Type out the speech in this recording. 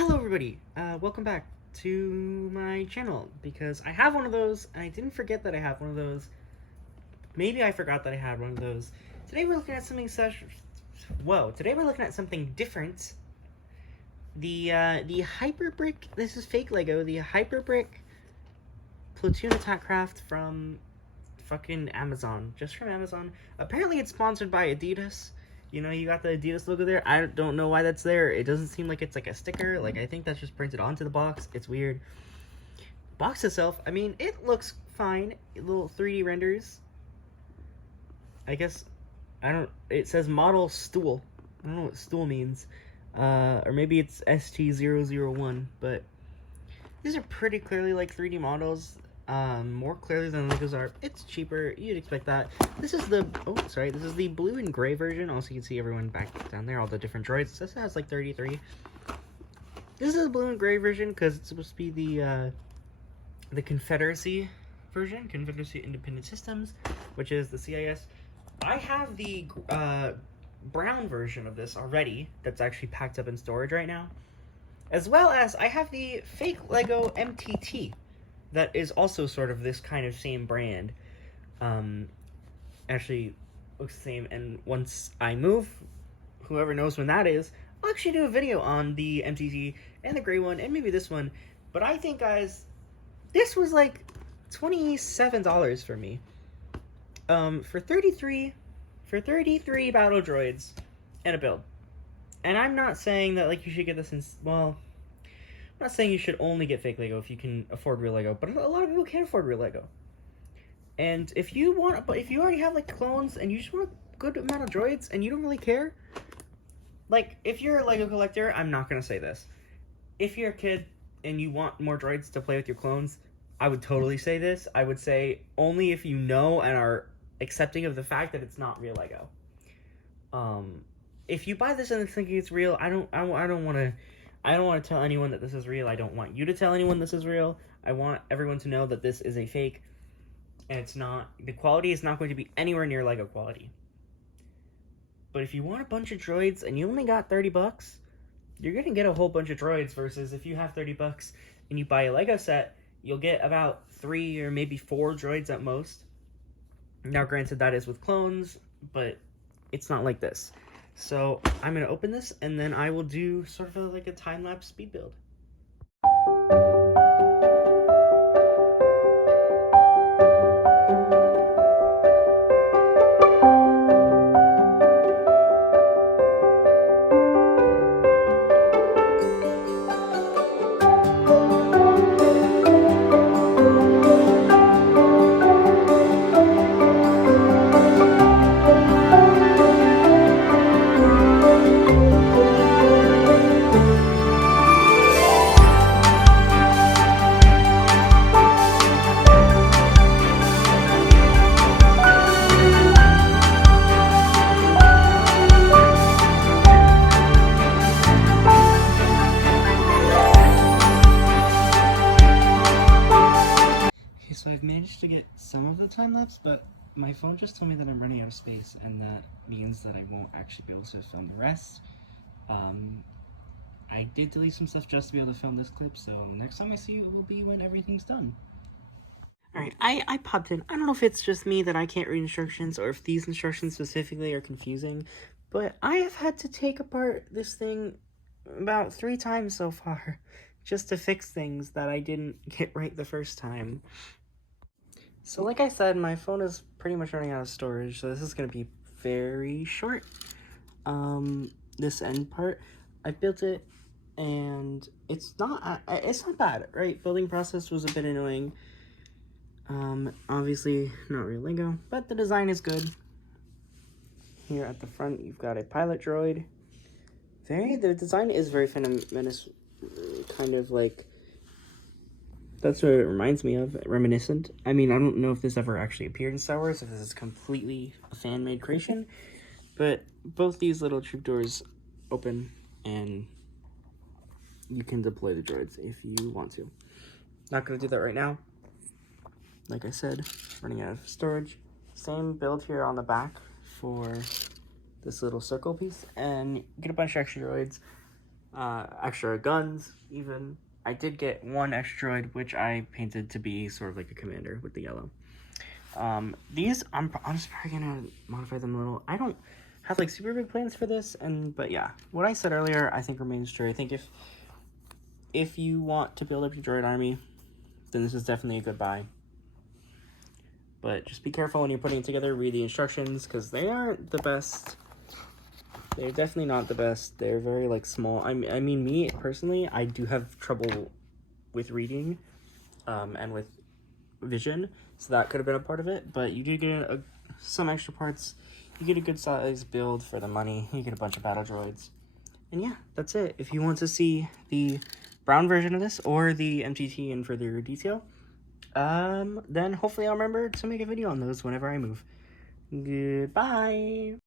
Hello everybody, welcome back to my channel, because I have one of those, and I didn't forget that I have one of those. Maybe I forgot that I had one of those. Today we're looking at something today we're looking at something different. The Hyper Brick, this is fake Lego, the Hyper Brick Platoon Attack Craft from fucking Amazon, just from Amazon. Apparently it's sponsored by Adidas. You know, you got the Adidas logo there. I don't know why that's there. It doesn't seem like it's like a sticker. Like, I think that's just printed onto the box. It's weird. Box itself, I mean, it looks fine. Little 3D renders. I guess, it says model stool. I don't know what stool means. Or maybe it's ST001, but these are pretty clearly like 3D models. More clearly than Legos are. It's cheaper. You'd expect that. This is the this is the blue and gray version. Also, you can see everyone back down there, all the different droids. This has like 33. This is the blue and gray version because it's supposed to be the Confederacy version, Confederacy Independent Systems, which is the CIS. I have the brown version of this already. That's actually packed up in storage right now, as well as I have the fake Lego MTT. That is also sort of this kind of same brand. Actually looks the same, and once I move, whoever knows when that is, I'll actually do a video on the MTT and the gray one, and maybe this one. But I think, guys, this was like $27 for me. For 33 battle droids and a build. And I'm not saying that like you should get this in, well, I'm not saying you should only get fake Lego if you can afford real Lego, but a lot of people can't afford real Lego. And if you already have like clones and you just want a good amount of droids and you don't really care, like if you're a Lego collector, I'm not gonna say this. If you're a kid and you want more droids to play with your clones, I would totally say this. I would say only if you know and are accepting of the fact that it's not real Lego. If you buy this and thinking it's real, I don't want to tell anyone that this is real. I don't want you to tell anyone this is real. I want everyone to know that this is a fake, and it's not, the quality is not going to be anywhere near Lego quality. But if you want a bunch of droids and you only got 30 bucks, you're going to get a whole bunch of droids, versus if you have 30 bucks and you buy a Lego set, you'll get about 3 or maybe 4 droids at most. Now, granted, that is with clones, but it's not like this. So I'm going to open this, and then I will do sort of like a time-lapse speed build. So I've managed to get some of the time-lapse, but my phone just told me that I'm running out of space, and that means that I won't actually be able to film the rest. I did delete some stuff just to be able to film this clip, so next time I see you, it will be when everything's done. Alright, I popped in. I don't know if it's just me that I can't read instructions, or if these instructions specifically are confusing, but I have had to take apart this thing about 3 times so far, just to fix things that I didn't get right the first time. So like I said, my phone is pretty much running out of storage, so this is going to be very short. This end part, I built it, and it's not bad, right? Building process was a bit annoying. Obviously not real Lego, but the design is good. Here at the front, you've got a pilot droid. The design is very Phantom Menace, kind of like, that's what it reminds me of, reminiscent. I mean, I don't know if this ever actually appeared in Star Wars, if this is completely a fan-made creation, but both these little troop doors open, and you can deploy the droids if you want to. Not going to do that right now. Like I said, running out of storage. Same build here on the back for this little circle piece, and get a bunch of extra droids. extra guns, even. I did get one extra droid, which I painted to be sort of like a commander with the yellow. These, I'm just probably gonna modify them a little. I don't have like super big plans for this, but yeah, what I said earlier I think remains true. I think if you want to build up your droid army, then this is definitely a good buy. But just be careful when you're putting it together. Read the instructions, because they aren't the best. They're definitely not the best. They're very like small. I mean, me personally, I do have trouble with reading, and with vision, so that could have been a part of it. But you do get some extra parts. You get a good size build for the money. You get a bunch of battle droids, and yeah, that's it. If you want to see the brown version of this or the MTT in further detail, then hopefully I'll remember to make a video on those whenever I move. Goodbye.